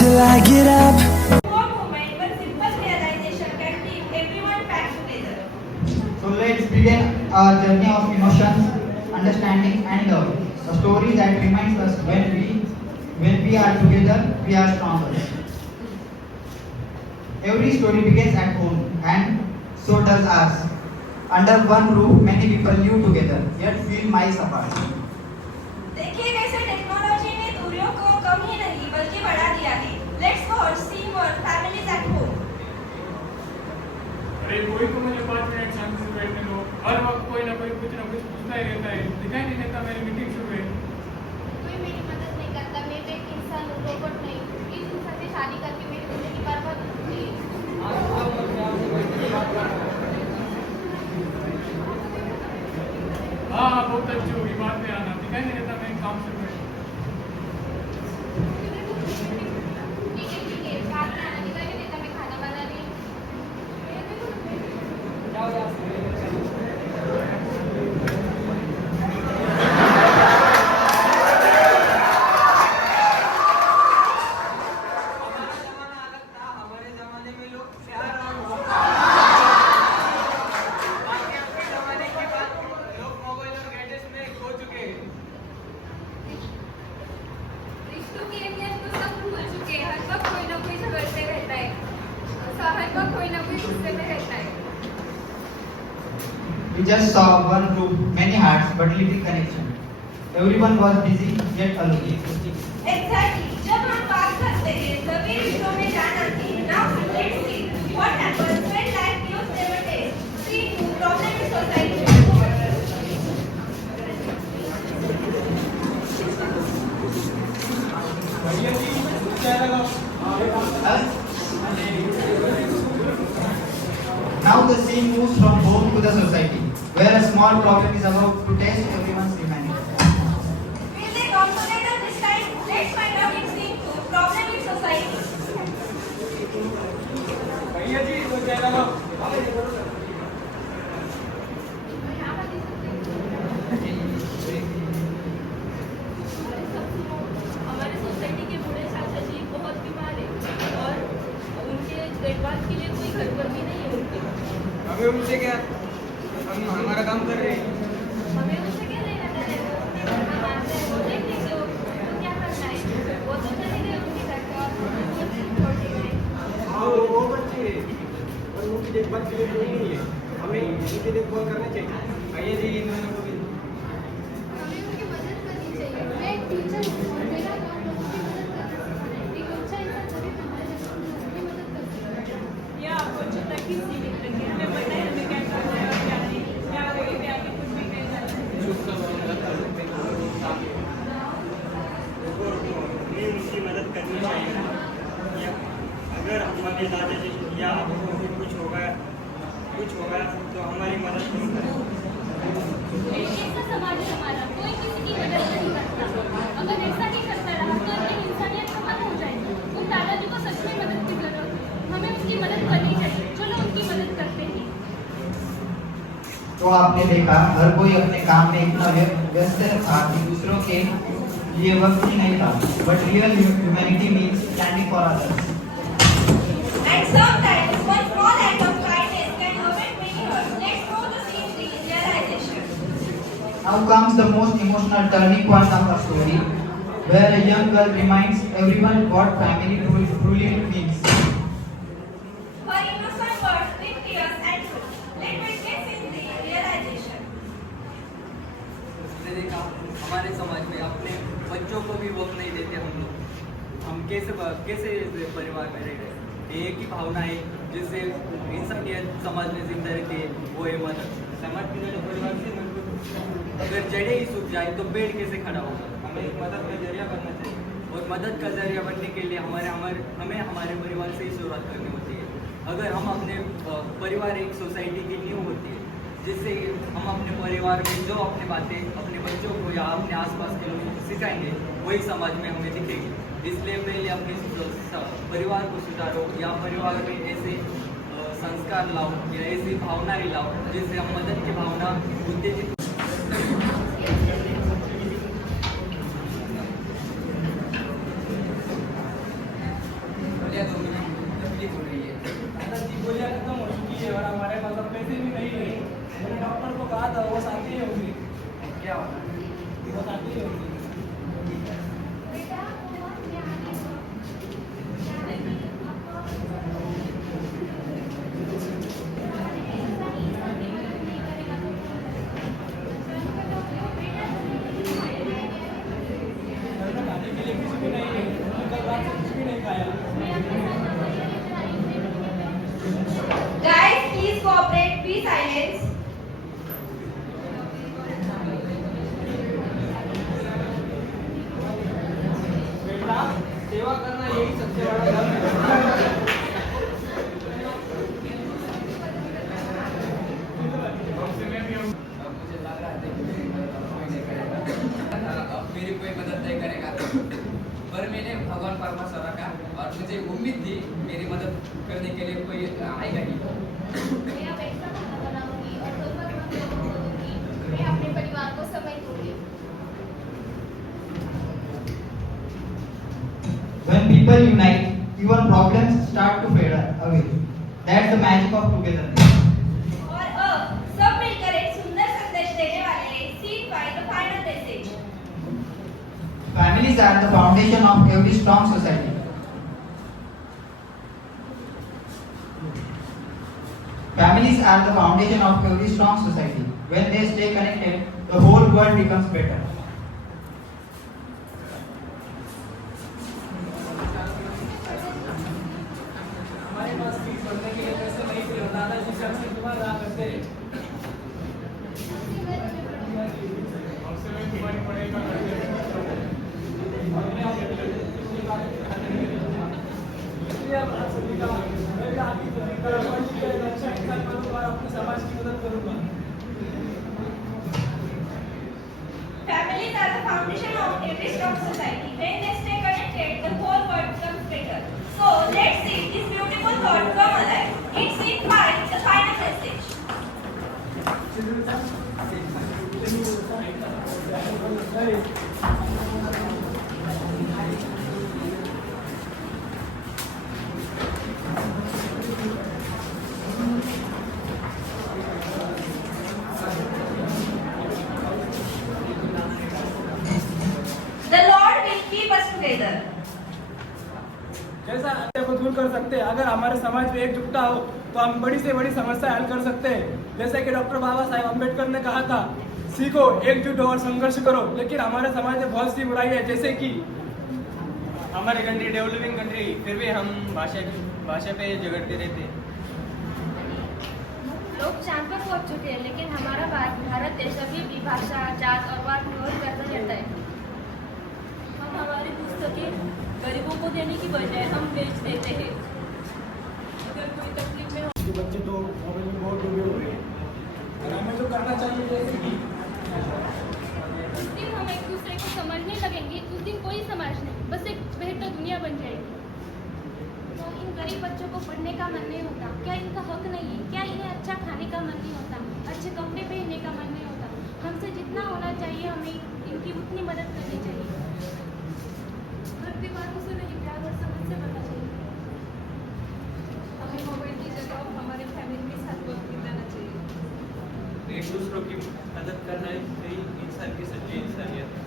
till I get up. One moment, but simple realization can keep everyone back together. So let's begin our journey of emotions, understanding and love. A story that reminds us when we are together, we are stronger. Every story begins at home and so does ours. Under one roof, many people live together, yet feel miles apart. देखिए कैसे technology ने दूरियों को कम ही नहीं बल्कि बढ़ा दिया है. Let's watch Team Work Families at Home. अरे कोई तो मुझे 5 मिनट शांति से बैठने दो. हर वक्त कोई ना कोई कुछ पूछता ही रहता है. दिखाई नहीं देता मेरी मीटिंग शुरू है. कोई मेरी मदद नहीं करता. मैं तो एक इंसान हूँ, रोबोट नहीं. इस इंसान से शादी करके मेरी जिंदगी बर्बाद हो गई. हाँ बहुत अच्छी होगी. बात में आना. दिखाई नहीं देता मेरी काम शुरू है. ठीक है बाद में आना. दिखाई नहीं देता मैं खाना बना रही हूँ. हमारे जमाने में लोग प्यार और बाकी अपने जमाने के बाद लोग मोबाइल और गैजेट्स में खो चुके हैं. रिश्तों की अहमियत तो सब भूल चुके हैं. हर वक्त कोई ना कोई झगड़ते रहता है. हर वक्त कोई ना कोई गुस्से में रहता है. We just saw one roof, many hearts, but little connection. Everyone was busy yet alone. Exactly. जब हम बात करते हैं सभी रिश्तों में जान आती है. Now let's see what happens when life gives them a taste. See problem in society. Now the scene moves from home to the society, where a small problem is about to test everyone's humanity. Will they come together this time? Let's find out in scene 2 problem in society. भैया जी तो चलो. हमारे society के बूढ़े चाचा जी बहुत बीमार हैं और उनके देखभाल के लिए कोई घर पर भी नहीं है उनके. हमें उनसे क्या, हम हमारा काम कर रहे हैं. हमें उससे क्या लेना देना है. हम आते हैं वो देख लेंगे उनको क्या करना है. वो तो चले गए उनके घर पे और वो छोड़ के गए. वो बच्चे और उनकी देखभाल के लिए कोई नहीं है. हमें उनकी देखभाल करना चाहिए. भैया जी इन दोनों को भी हमें उनकी मदद करनी चाहिए. मैं एक टीचर हूँ और मेरा काम लोगों की मदद करना सिखाना है. एक अच्छा इंसान तभी हमारे जैसे लोगों की मदद कर सकता है. या आपको चिंता किस चीज की लगी? हमें पता है हमें क्या करना है और क्या नहीं. या आगे पे आगे कुछ भी कह जाए. हमें उनकी मदद करनी चाहिए. या अगर हमारे दादाजी या आपको भी कुछ होगा तो हमारी मदद नहीं करें. ऐसा समाज है हमारा. कोई किसी की मदद नहीं करता. अगर ऐसा नहीं करता रहा तो इंसानियत खत्म हो जाएगी. उन दादाजी को सच में मदद की जरूरत है. हमें उनकी मदद करनी चाहिए. चलो उनकी मदद करते हैं. तो आपने देखा हर कोई अपने काम में इतना व्यस्त था कि दूसरों के लिए वक्त ही नहीं था. But real humanity means standing for others. And sometimes one small act of kindness can prevent many hurts. Let's go to scene 3 realization. Now comes the most emotional turning point of our story, where a young girl reminds everyone what family truly means. Her innocent words with tears and truth. Let's witness scene 3 realization. हमने देखा हमारे समाज में अपने बच्चों को भी वक्त नहीं देते हम लोग. हम कैसे परिवार में रह रहे हैं. एक ही भावना है जिससे इंसानियत समाज में जिंदा रहती है, वो है मदद. समाज के जो परिवार से अगर जड़ें ही सूख जाए तो पेड़ कैसे खड़ा होगा. हमें एक मदद का जरिया बनना चाहिए और मदद का जरिया बनने के लिए हमें हमारे परिवार से ही शुरुआत करनी होती है. अगर हम अपने परिवार एक सोसाइटी की नींव होती है, जिससे हम अपने परिवार में जो अपनी बातें अपने बच्चों को या अपने आसपास के लोगों को सिखाएंगे वही समाज में हमें दिखेगी. इसलिए पहले अपने परिवार को सुधारो या परिवार में ऐसे संस्कार लाओ या ऐसी भावनाएं लाओ जिससे हम मदद की भावना उत्तेजित. खाने के लिए कुछ भी नहीं है। कल रात से कुछ भी नहीं खाया। मैं अपने साथ दवाइयाँ लेकर आई हूँ, मेरे Guys, please cooperate. Be silent. बेटा, सेवा करना यही सबसे बड़ा धर्म है। अब मेरी कोई मदद नहीं करेगा, पर मैंने भगवान परमेश्वर रखा और मुझे उम्मीद थी मेरी मदद करने के लिए कोई आएगा ही। मैं अब एक्स्ट्रा खाना बनाऊंगी और जरूरतमंद लोगों को दूंगी। मैं अपने परिवार को समय दूंगी। When people unite, even problems start to fade away. That's the magic of togetherness. और अब सब मिलकर एक सुंदर संदेश देने वाले हैं. Seek by the final message. Families are the foundation of every strong society. Families are the foundation of every strong society. When they stay connected, the whole world becomes better. हमारे पास फीस भरने के लिए पैसे नहीं थे और दादाजी से अक्सर दुआ रहा करते। हमसे में तुम्हारी पढ़ाई का खर्च इसलिए अब आप सभी का मैं भी आपकी सभी का एक अच्छा इंसान बनूंगा और अपने समाज की मदद करूंगा। Families are the foundation of every strong society. When they stay connected, the whole world becomes better. So let's see this beautiful thought come alive. It's in by the final message. The Lord will keep us together. कैसा अन्याय को दूर कर सकते हैं? अगर हमारे समाज में एकजुटता हो तो हम बड़ी से बड़ी समस्या हल कर सकते हैं। जैसे कि डॉक्टर बाबा साहेब अम्बेडकर ने कहा था, सीखो, एकजुट हो और संघर्ष करो। लेकिन हमारे समाज में बहुत सी बुराई है, जैसे कि हमारी कंट्री डेवलपिंग कंट्री, फिर भी हम भाषा पे झगड़ते रहते हैं। लोग चांद पर पहुंच चुके हैं, लेकिन हमारा भारत देश अभी भी भाषा, जात और वाद विरोध करता रहता है। हम हमारी पुस्तकें गरीबों को देने की बजाय हम बेच देते हैं। अगर कोई तकलीफ में हो कि बच्चे तो मोबाइल में बहुत डूबे हुए हैं और हमें जो करना चाहिए जैसे कि जिस दिन हम एक दूसरे को समझने लगेंगे, उस दिन कोई समाज नहीं, बस एक बेहतर दुनिया बन जाएगी। तो इन गरीब बच्चों को पढ़ने का मन नहीं होता, क्या इनका हक नहीं है? क्या इन्हें अच्छा खाने का मन नहीं होता, अच्छे कपड़े पहनने का मन नहीं होता? हमसे जितना होना चाहिए हमें इनकी उतनी मदद करनी चाहिए। हर बीमारों से नहीं, प्यार और समझ से बनना चाहिए। हमें मोबाइल की जगह हमारे फैमिली के साथ वक्त बिताना चाहिए। एक दूसरों की मदद करना ही इंसान की सच्ची इंसानियत है।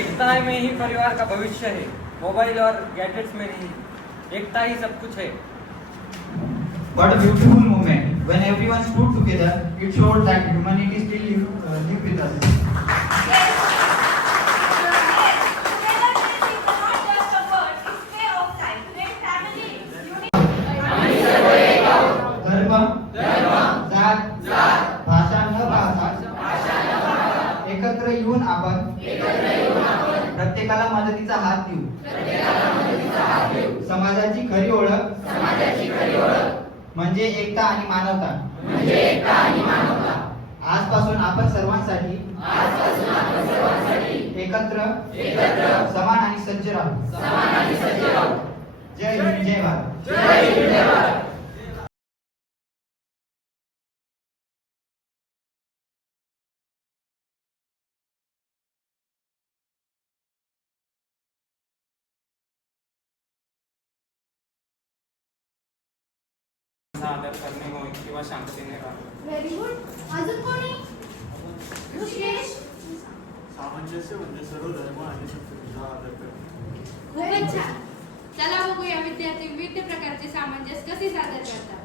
एकता में ही परिवार का भविष्य है, मोबाइल और गैजेट्स में नहीं। एकता ही सब कुछ है। What a beautiful moment. When everyone stood together, it showed that humanity still live with us. Yes. Togetherness is not just a word, it's way of life. When family unity. धर्म, जात, भाषा न पाहता एकत्र येऊन आपण प्रत्येकाला मदतीचा हात देऊ. समाजाची खरी ओळख म्हणजे एकता आणि मानवता. आजपासून आपण सर्वांसाठी एकत्र समान आणि सज्ज राहू. जय हिंद, जय भारत. आदर करणे होय किंवा शांततेने राहणे. Very good. अजून कोणी? ऋषिकेश, सामंजस्य म्हणजे सर्व धर्म आणि संस्कृतीचा आदर करणे. खूपच छान. चला बघूया विद्यार्थी विविध प्रकारचे सामंजस्य कसे सादर करतात.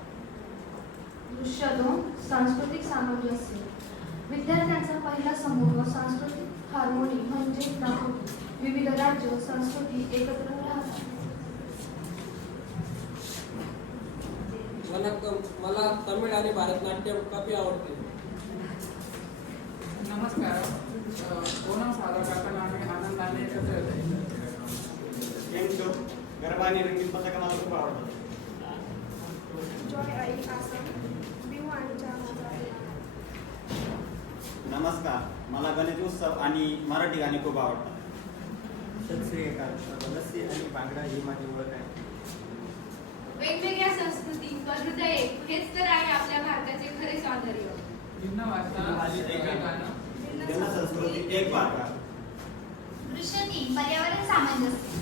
दृश्य 2 सांस्कृतिक सामंजस्य. विद्यार्थ्यांचा पहिला समूह सांस्कृतिक विविध राज्य संस्कृती एकत्र राहतात. मला तमिळ आणि भारतनाट्यम काफी आवडते. नमस्कार. ओणम साजरा करताना आम्ही आनंदाने एकत्र येतो. गरबा आणि रंगीत पताका मला खूप आवडतात. जॉय आई आसाम बिहू आणि चांगला. नमस्कार. मला गणेश उत्सव आणि मराठी गाणी खूप आवडतात. सत श्री अकाल. लस्सी आणि बांगडा ही माझी ओळख आहे. वेगवेगळ्या संस्कृती पण हृदय एक, हेच तर आहे आपल्या भारताचे खरे सौंदर्य. भिन्न भाषा एक गाणं. भिन्न संस्कृती एक बारका. दृश्य 3 पर्यावरण सामंजस्य.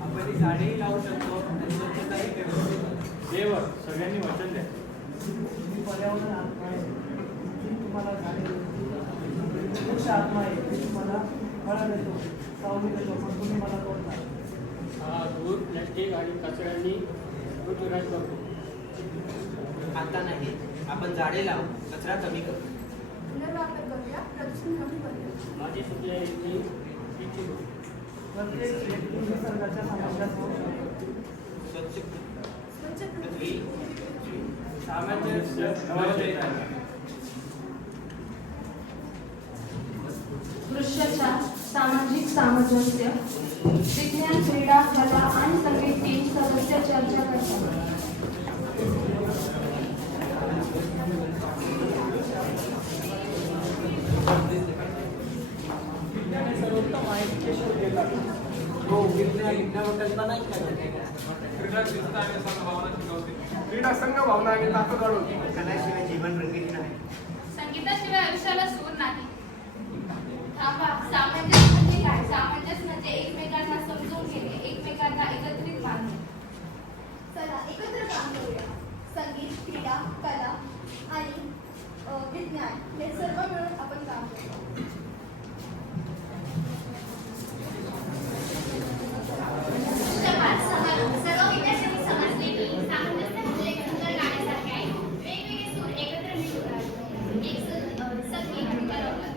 आपण झाडेही लावू शकतो आणि स्वच्छताही करू शकतो. देवर सगळ्यांनी वचन द्या. मी पर्यावरण आत्मा आहे. मी तुम्हाला झाडे देतो. वृक्ष आत्मा आहे. मी तुम्हाला फळं देतो, सावली देतो, पण तुम्ही मला तोडता. धूर प्लॅस्टिक आणि कचऱ्यांनी पृथ्वीराज करतो. आता नाही, आपण झाडे लावू, कचरा कमी करू. पुनर्वापर करूया, प्रदूषण कमी करूया. माझी सुद्धा इच्छित होती. प्रत्येक व्यक्ती निसर्गाच्या समाजात होऊ शकतो. स्वच्छ पृथ्वी. सामंजस्य नवचैतन्य. दृश्याच्या सामाजिक सामंजस्य. विज्ञान, क्रीडा, कला आणि संगीत टीम सदस्य चर्चा करतात. विज्ञान हे सर्वोत्तम माहितीचे शोध घेतात. हो, विज्ञान कल्पना क्रीडा शिस्त आणि समभावना शिकवते. क्रीडा संघ भावना आणि ताकद वाढवते. कलाशिवाय जीवन रंगीत नाही. संगीताशिवाय आयुष्याला सूर नाही. थांबा, सामंजस्य म्हणजे काय? सामंजस्य म्हणजे एकमेकांना समजून घेणे, एकमेकांना एकत्रित मानणे. चला एकत्र काम करूया. संगीत, क्रीडा, कला आणि विज्ञान हे सर्व मिळून आपण काम करूया. सर्व विद्यार्थ्यांनी समजले की सामंजस्य म्हणजे एक सुंदर गाण्यासारखे आहे. वेगवेगळे सूर एकत्र मिळून एक संगीत बनवलं.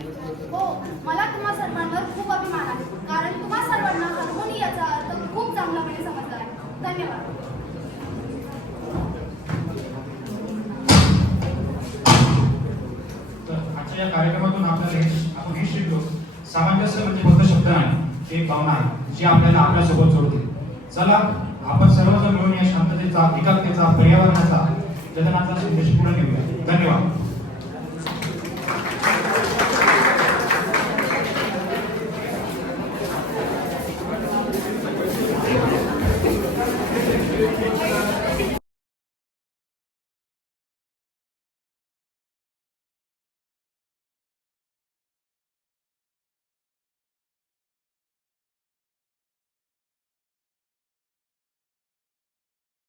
हो, मला तुम्हा सर्वांवर खूप अभिमान आहे, कारण तुम्हा सर्वांना हार्मोनी याचा अर्थ खूप चांगल्यापणे समजला आहे. धन्यवाद. तर आजच्या या कार्यक्रमातून आपण हे शिकलो, सामंजस्य म्हणजे फक्त शब्द नाही, ते एक भावना आहे जी आपल्याला आपल्यासोबत जोडते. चला आपण सर्वजण मिळून या शांततेचा, एकात्मतेचा, पर्यावरणाचा, जतनाचा संदेश पुढे नेऊया. धन्यवाद.